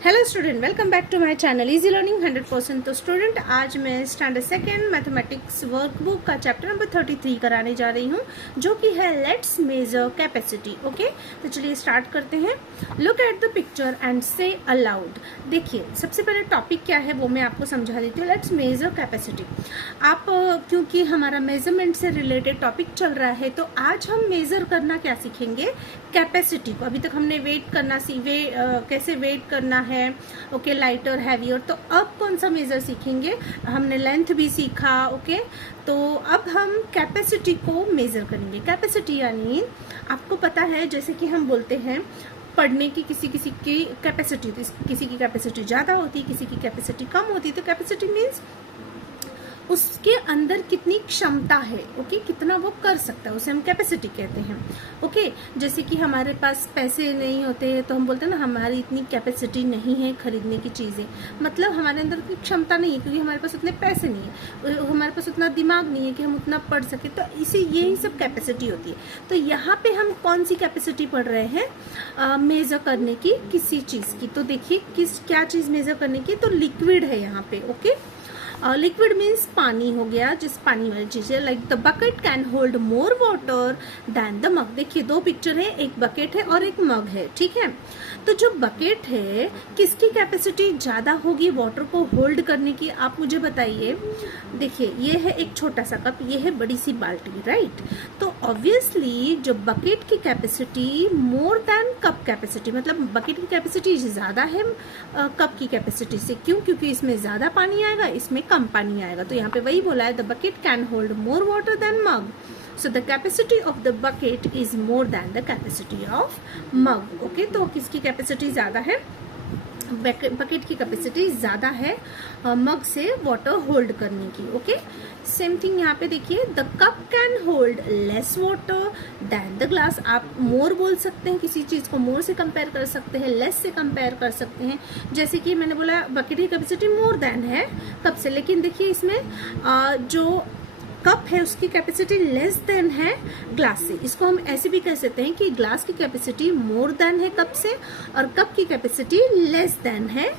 Hello student, welcome back to my channel easy learning 100%। तो student, आज मैं standard second mathematics workbook का chapter number 33 कराने जा रही हूँ, जो कि है लेट्स मेजर कैपेसिटी। ओके, तो चलिए स्टार्ट करते हैं। Look at the picture and से अलाउड। देखिए, सबसे पहले टॉपिक क्या है वो मैं आपको समझा देती हूँ। Let's measure capacity. आप क्योंकि हमारा मेजरमेंट से रिलेटेड टॉपिक चल रहा है, तो आज हम मेजर करना क्या सीखेंगे, कैपेसिटी को। अभी तक हमने वेट करना कैसे वेट करना है, ओके, लाइटर हैवियर। तो अब कौन सा मेजर सीखेंगे, हमने लेंथ भी सीखा। ओके, तो अब हम कैपेसिटी को मेजर करेंगे। कैपेसिटी यानी आपको पता है, जैसे कि हम बोलते हैं पढ़ने की किसी की कैपेसिटी होती है, किसी की कैपेसिटी ज़्यादा होती है, किसी की कैपेसिटी कम होती है। तो कैपेसिटी मीन्स उसके अंदर कितनी क्षमता है, ओके, कितना वो कर सकता है, उसे हम कैपेसिटी कहते हैं। ओके, जैसे कि हमारे पास पैसे नहीं होते हैं तो हम बोलते हैं ना, हमारी इतनी कैपेसिटी नहीं है खरीदने की चीज़ें। मतलब हमारे अंदर की क्षमता नहीं है, क्योंकि हमारे पास उतने पैसे नहीं है, हमारे पास उतना दिमाग नहीं है कि हम उतना पढ़ सके। तो यही सब कैपेसिटी होती है। तो यहाँ पे हम कौन सी कैपेसिटी पढ़ रहे हैं, मेजर करने की किसी चीज़ की। तो देखिए क्या चीज़ मेजर करने की, तो लिक्विड है यहाँ पे। ओके, लिक्विड मीन्स पानी हो गया, जिस पानी वाली चीज है। Like the bucket can hold more water then the mug. देखिए, दो पिक्चर है, एक बकेट है और एक मग है, ठीक है। तो जो बकेट है, किसकी कैपेसिटी ज्यादा होगी वाटर को होल्ड करने की, आप मुझे बताइए। देखिए, ये है एक छोटा सा कप, ये है बड़ी सी बाल्टी, राइट। तो ऑब्वियसली जो बकेट की capacity more than cup capacity, मतलब बकेट की कैपेसिटी ज्यादा है कप की कैपेसिटी से। क्यों? क्योंकि इसमें ज्यादा पानी आएगा, इसमें कम पानी आएगा। तो यहाँ पे वही बोला है, the bucket can hold more water than mug, so the capacity of the bucket is more than the capacity of mug. Okay, तो किसकी कैपेसिटी ज्यादा है, बकेट की कैपेसिटी ज्यादा है मग से वाटर होल्ड करने की। ओके, सेम थिंग यहाँ पे देखिए, the cup can hold less water then the glass. आप मोर बोल सकते हैं, किसी चीज को मोर से कंपेयर कर सकते हैं, लेस से कंपेयर कर सकते हैं। जैसे कि मैंने बोला बकेट की कैपेसिटी मोर देन है कप से, लेकिन देखिए इसमें जो कप है उसकी कैपेसिटी लेस देन है ग्लास से। इसको हम ऐसे भी कह सकते हैं कि ग्लास की कैपेसिटी मोर देन है कप से, और कप की कैपेसिटी लेस देन है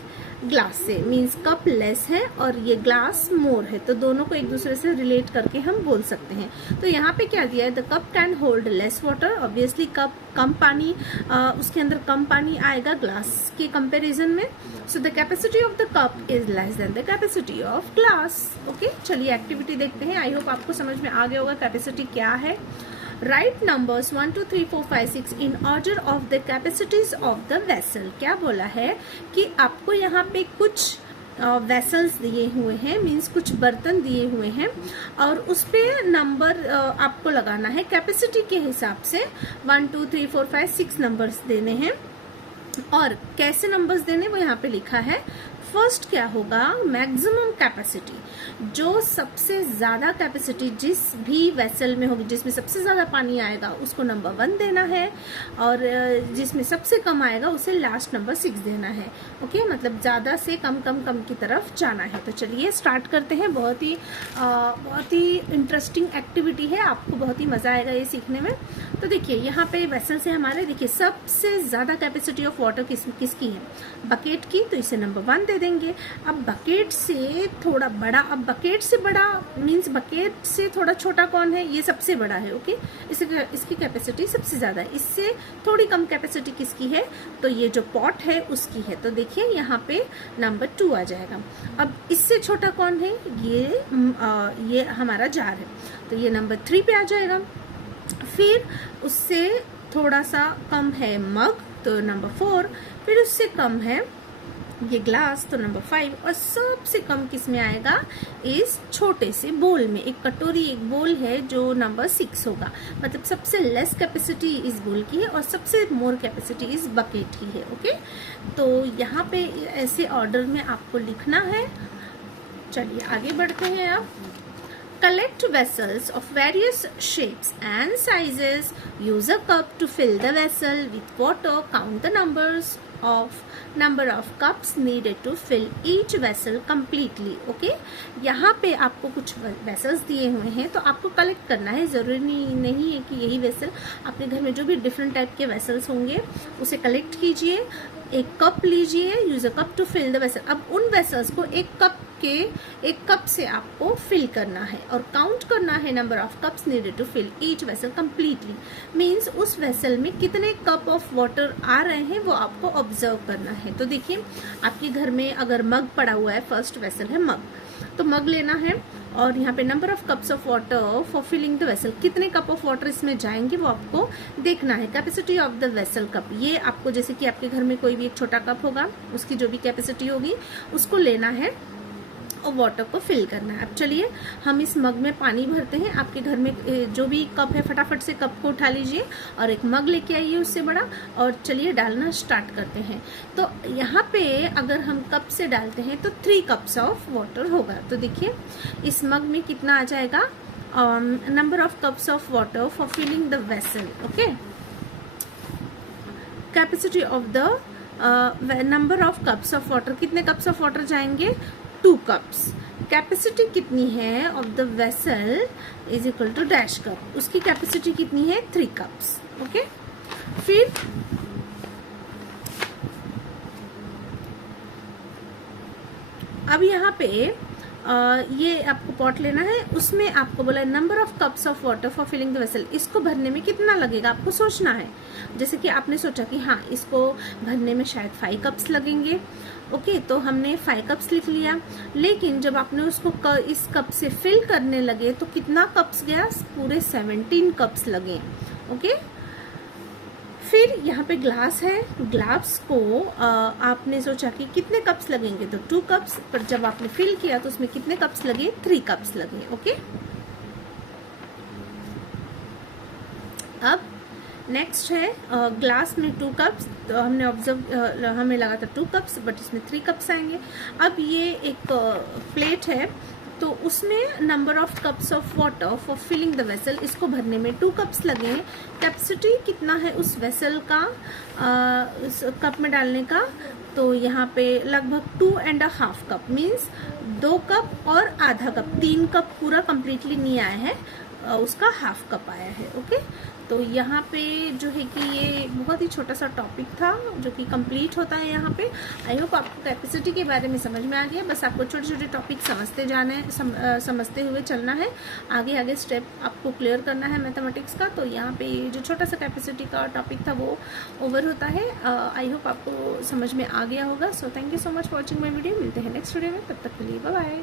ग्लास से। मींस कप लेस है और ये ग्लास मोर है, तो दोनों को एक दूसरे से रिलेट करके हम बोल सकते हैं। तो यहाँ पे क्या दिया है, the cup can hold less water. Obviously cup कम पानी, उसके अंदर कम पानी आएगा ग्लास के कंपैरिजन में। सो the capacity of the cup is less than the capacity of glass. Okay, चलिए एक्टिविटी देखते हैं। आई होप आपको समझ में आ गया होगा कैपेसिटी क्या है। Right numbers 1 2 3 4 5 6 in order of the capacities of the vessel. क्या बोला है कि आपको यहाँ पे कुछ वेसल्स दिए हुए हैं, मीन्स कुछ बर्तन दिए हुए हैं, और उस पे नंबर आपको लगाना है कैपेसिटी के हिसाब से। 1 2 3 4 5 6 नंबर्स देने हैं, और कैसे नंबर्स देने वो यहाँ पे लिखा है। फर्स्ट क्या होगा, मैक्सिमम कैपेसिटी, जो सबसे ज्यादा कैपेसिटी जिस भी वेसल में होगी, जिसमें सबसे ज्यादा पानी आएगा उसको नंबर 1 देना है, और जिसमें सबसे कम आएगा उसे लास्ट नंबर 6 देना है। ओके, मतलब ज्यादा से कम कम कम की तरफ जाना है। तो चलिए स्टार्ट करते हैं। बहुत ही इंटरेस्टिंग एक्टिविटी है, आपको बहुत ही मजा आएगा ये सीखने में। तो देखिए, यहाँ पे वेसल से हमारे, देखिए सबसे ज्यादा कैपेसिटी ऑफ वाटर किसकी है, बकेट की, तो इसे नंबर 1 दे देंगे। अब बकेट से थोड़ा बड़ा, अब बकेट से बड़ा मींस बकेट से थोड़ा छोटा कौन है, ये सबसे बड़ा है। ओके, इसकी कैपेसिटी सबसे ज्यादा है। इससे थोड़ी कम कैपेसिटी किसकी है, तो ये जो पॉट है उसकी है। तो देखिए यहाँ पे नंबर 2 आ जाएगा। अब इससे छोटा कौन है, ये हमारा जार है, तो ये नंबर 3 पे आ जाएगा। फिर उससे थोड़ा सा कम है मग, तो नंबर 4। फिर उससे कम है ये ग्लास, तो नंबर 5। और सबसे कम किस में आएगा, इस छोटे से बोल में, एक कटोरी एक बोल है, जो नंबर 6 होगा। मतलब सबसे लेस कैपेसिटी इस बोल की है और सबसे मोर कैपेसिटी इस बकेट की है। ओके, तो यहाँ पे ऐसे ऑर्डर में आपको लिखना है। चलिए आगे बढ़ते हैं। अब collect vessels of various shapes and sizes. Use a cup to fill the vessel with water. Count the number of cups needed to fill each vessel completely. Okay, यहाँ पे आपको कुछ वेसल्स दिए हुए हैं, तो आपको कलेक्ट करना है। जरूरी नहीं है कि यही वेसल, अपने घर में जो भी डिफरेंट टाइप के वेसल्स होंगे उसे कलेक्ट कीजिए। एक कप लीजिए, use a cup to fill the vessel. अब उन वेसल्स को एक कप से आपको फिल करना है और काउंट करना है number of cups needed to fill each vessel completely. Means उस वेसल में कितने कप ऑफ वाटर आ रहे हैं वो आपको ऑब्जर्व करना है। तो देखिए आपके घर में अगर मग पड़ा हुआ है, फर्स्ट वेसल है मग, तो मग लेना है और यहाँ पे number of cups of water for filling the vessel, कितने कप ऑफ वाटर इसमें जाएंगे वो आपको देखना है। Capacity of the vessel cup, ये आपको जैसे कि आपके घर में कोई भी एक छोटा कप होगा, उसकी जो भी कैपेसिटी होगी उसको लेना है और वाटर को फिल करना है। अब चलिए हम इस मग में पानी भरते हैं। आपके घर में जो भी कप है फटाफट से कप को उठा लीजिए और एक मग लेके आइए उससे बड़ा, और चलिए डालना स्टार्ट करते हैं। तो यहाँ पे अगर हम कप से डालते हैं तो 3 कप्स ऑफ वाटर होगा। तो देखिए इस मग में कितना आ जाएगा, number of cups of water for filling the vessel. Okay, capacity of the number of cups of water, कितने कप्स ऑफ वाटर जाएंगे, 2 कप्स। कैपेसिटी कितनी है of the vessel is equal to dash cup, उसकी capacity कितनी है 3 cups. Okay, फिर अब यहाँ पे ये आपको पॉट लेना है, उसमें आपको बोला number of cups of water for filling the vessel, इसको भरने में कितना लगेगा आपको सोचना है। जैसे कि आपने सोचा कि हाँ इसको भरने में शायद 5 कप्स लगेंगे। ओके, तो हमने 5 कप्स लिख लिया, लेकिन जब आपने उसको इस कप से फिल करने लगे तो कितना कप्स गया, पूरे 17 कप्स लगे। ओके, फिर यहाँ पे ग्लास है, ग्लास को आपने सोचा कि कितने कप्स लगेंगे, तो 2 कप्स, पर जब आपने फिल किया तो उसमें कितने कप्स लगे, 3 कप्स लगे। ओके, अब नेक्स्ट है ग्लास में 2 कप्स, तो हमने ऑब्जर्व हमें लगा था 2 कप्स, बट इसमें 3 कप्स आएंगे। अब ये एक प्लेट है, तो उसमें number of cups of water for filling the vessel, इसको भरने में 2 कप्स लगे। कैपेसिटी कितना है उस वेसल का, उस कप में डालने का, तो यहाँ पे लगभग 2.5 कप, मीन्स 2 कप और आधा कप, 3 कप पूरा कंप्लीटली नहीं आया है, उसका हाफ कप आया है। ओके, तो यहाँ पे जो है कि ये बहुत ही छोटा सा टॉपिक था जो कि कंप्लीट होता है यहाँ पे। आई होप आपको कैपेसिटी के बारे में समझ में आ गया। बस आपको छोटे छोटे टॉपिक समझते जाने समझते हुए चलना है, आगे आगे स्टेप आपको क्लियर करना है मैथमेटिक्स का। तो यहाँ पे जो छोटा सा कैपेसिटी का टॉपिक था वो ओवर होता है। आई होप आपको समझ में आ गया होगा। So thank you so much for watching my video. मिलते हैं नेक्स्ट वीडियो में, तब तक के लिए बाय बाय।